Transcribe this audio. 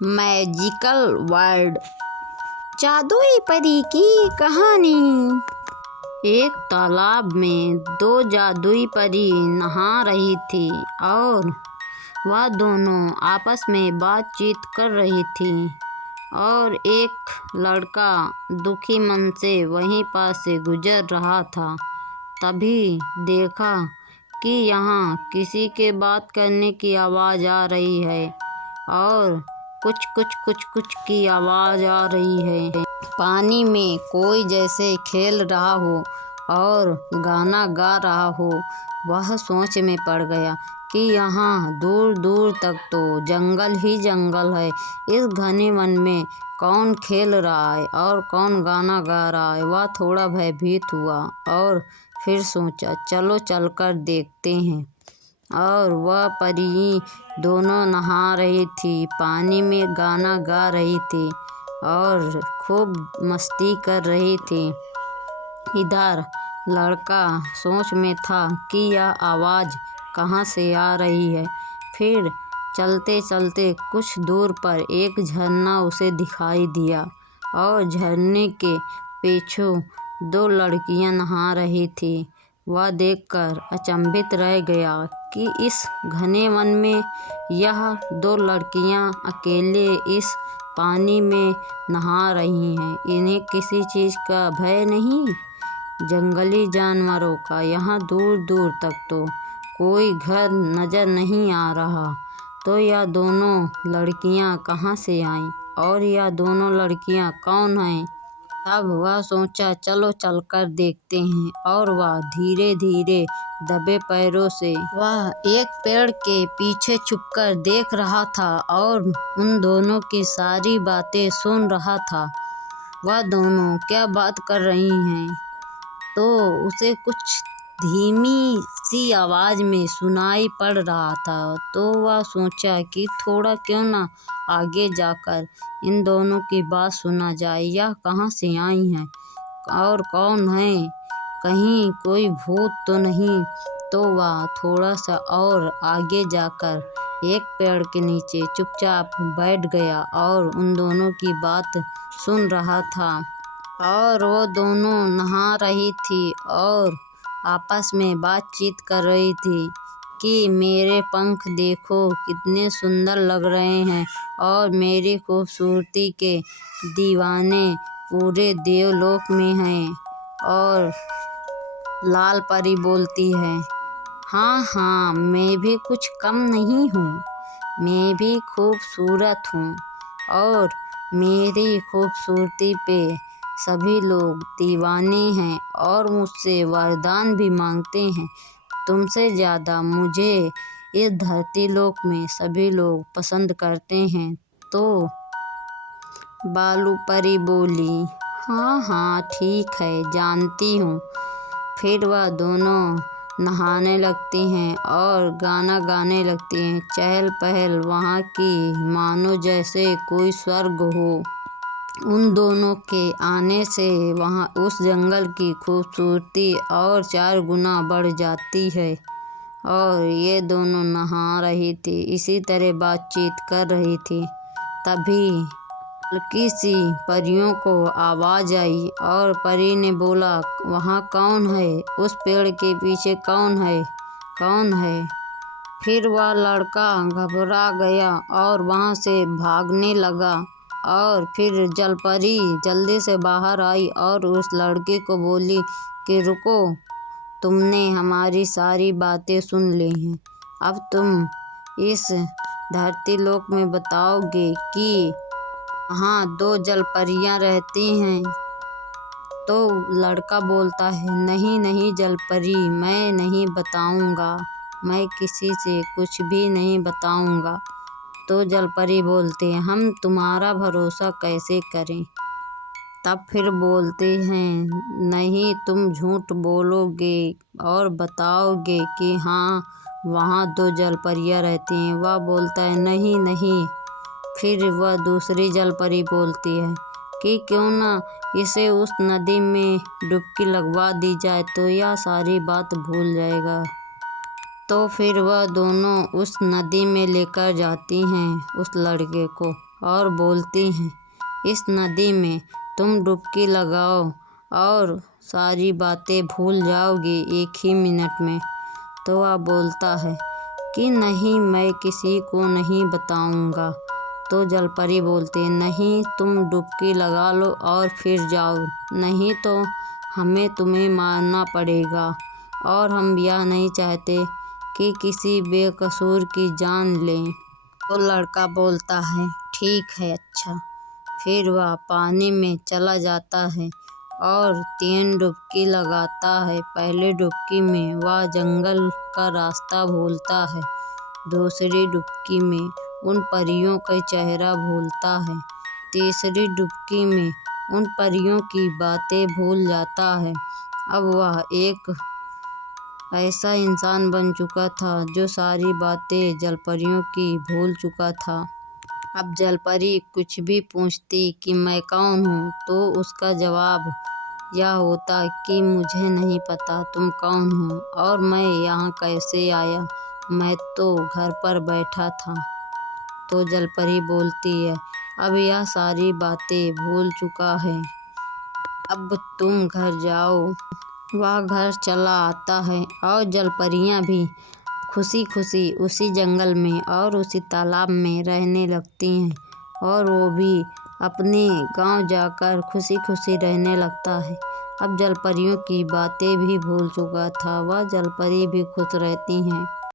Magical world. जादुई परी की कहानी। एक तालाब में दो जादुई परी नहा रही थी और वह दोनों आपस में बातचीत कर रही थी और एक लड़का दुखी मन से वहीं पास से गुजर रहा था। तभी देखा कि यहाँ किसी के बात करने की आवाज़ आ रही है और कुछ कुछ कुछ कुछ की आवाज़ आ रही है। पानी में कोई जैसे खेल रहा हो और गाना गा रहा हो। वह सोच में पड़ गया कि यहाँ दूर दूर तक तो जंगल ही जंगल है। इस घने वन में कौन खेल रहा है और कौन गाना गा रहा है। वह थोड़ा भयभीत हुआ और फिर सोचा चलो चलकर देखते हैं। और वह परी दोनों नहा रही थी, पानी में गाना गा रही थी और खूब मस्ती कर रही थी। इधर लड़का सोच में था कि यह आवाज़ कहाँ से आ रही है। फिर चलते चलते कुछ दूर पर एक झरना उसे दिखाई दिया और झरने के पीछे दो लड़कियां नहा रही थी। वह देखकर अचंभित रह गया कि इस घने वन में यह दो लड़कियां अकेले इस पानी में नहा रही हैं। इन्हें किसी चीज़ का भय नहीं, जंगली जानवरों का। यहाँ दूर दूर तक तो कोई घर नज़र नहीं आ रहा। तो यह दोनों लड़कियाँ कहाँ से आईं और यह दोनों लड़कियाँ कौन हैं। तब वह सोचा चलो चलकर देखते हैं। और वह धीरे धीरे दबे पैरों से वह एक पेड़ के पीछे छुपकर देख रहा था और उन दोनों की सारी बातें सुन रहा था। वह दोनों क्या बात कर रही हैं तो उसे कुछ धीमी सी आवाज़ में सुनाई पड़ रहा था। तो वह सोचा कि थोड़ा क्यों ना आगे जाकर इन दोनों की बात सुना जाए। यह कहाँ से आई हैं और कौन है, कहीं कोई भूत तो नहीं। तो वह थोड़ा सा और आगे जाकर एक पेड़ के नीचे चुपचाप बैठ गया और उन दोनों की बात सुन रहा था। और वो दोनों नहा रही थी और आपस में बातचीत कर रही थी कि मेरे पंख देखो कितने सुंदर लग रहे हैं और मेरी खूबसूरती के दीवाने पूरे देवलोक में हैं। और लाल परी बोलती है, हाँ हाँ मैं भी कुछ कम नहीं हूँ, मैं भी खूबसूरत हूँ और मेरी खूबसूरती पे सभी लोग दीवाने हैं और मुझसे वरदान भी मांगते हैं। तुमसे ज़्यादा मुझे इस धरती लोक में सभी लोग पसंद करते हैं। तो बालू परी बोली, हाँ हाँ ठीक है जानती हूँ। फिर वह दोनों नहाने लगती हैं और गाना गाने लगती हैं। चहल पहल वहाँ की मानो जैसे कोई स्वर्ग हो। उन दोनों के आने से वहाँ उस जंगल की खूबसूरती और 4 गुना बढ़ जाती है। और ये दोनों नहा रही थी, इसी तरह बातचीत कर रही थी। तभी हल्की सी परियों को आवाज़ आई और परी ने बोला, वहाँ कौन है, उस पेड़ के पीछे कौन है, कौन है। फिर वह लड़का घबरा गया और वहाँ से भागने लगा। और फिर जलपरी जल्दी से बाहर आई और उस लड़के को बोली कि रुको, तुमने हमारी सारी बातें सुन ली हैं। अब तुम इस धरती लोक में बताओगे कि हाँ 2 जलपरियाँ रहती हैं। तो लड़का बोलता है, नहीं नहीं जलपरी, मैं नहीं बताऊँगा, मैं किसी से कुछ भी नहीं बताऊँगा। तो जलपरी बोलते हैं, हम तुम्हारा भरोसा कैसे करें। तब फिर बोलते हैं, नहीं तुम झूठ बोलोगे और बताओगे कि हाँ वहाँ 2 जलपरियाँ रहती हैं। वह बोलता है नहीं नहीं। फिर वह दूसरी जलपरी बोलती है कि क्यों ना इसे उस नदी में डुबकी लगवा दी जाए तो यह सारी बात भूल जाएगा। तो फिर वह दोनों उस नदी में लेकर जाती हैं उस लड़के को और बोलती हैं, इस नदी में तुम डुबकी लगाओ और सारी बातें भूल जाओगे एक ही मिनट में। तो वह बोलता है कि नहीं, मैं किसी को नहीं बताऊंगा। तो जलपरी बोलती है, नहीं, तुम डुबकी लगा लो और फिर जाओ, नहीं तो हमें तुम्हें मारना पड़ेगा और हम यह नहीं चाहते कि किसी बेकसूर की जान लें। तो लड़का बोलता है, ठीक है, अच्छा। फिर वह पानी में चला जाता है और 3 डुबकी लगाता है। पहली डुबकी में वह जंगल का रास्ता भूलता है, दूसरी डुबकी में उन परियों का चेहरा भूलता है, तीसरी डुबकी में उन परियों की बातें भूल जाता है। अब वह एक ऐसा इंसान बन चुका था जो सारी बातें जलपरियों की भूल चुका था। अब जलपरी कुछ भी पूछती कि मैं कौन हूँ, तो उसका जवाब यह होता कि मुझे नहीं पता तुम कौन हो और मैं यहाँ कैसे आया, मैं तो घर पर बैठा था। तो जलपरी बोलती है, अब यह सारी बातें भूल चुका है, अब तुम घर जाओ। वह घर चला आता है और जलपरियाँ भी खुशी खुशी उसी जंगल में और उसी तालाब में रहने लगती हैं और वो भी अपने गांव जाकर खुशी खुशी रहने लगता है। अब जलपरियों की बातें भी भूल चुका था, वह जलपरी भी खुश रहती हैं।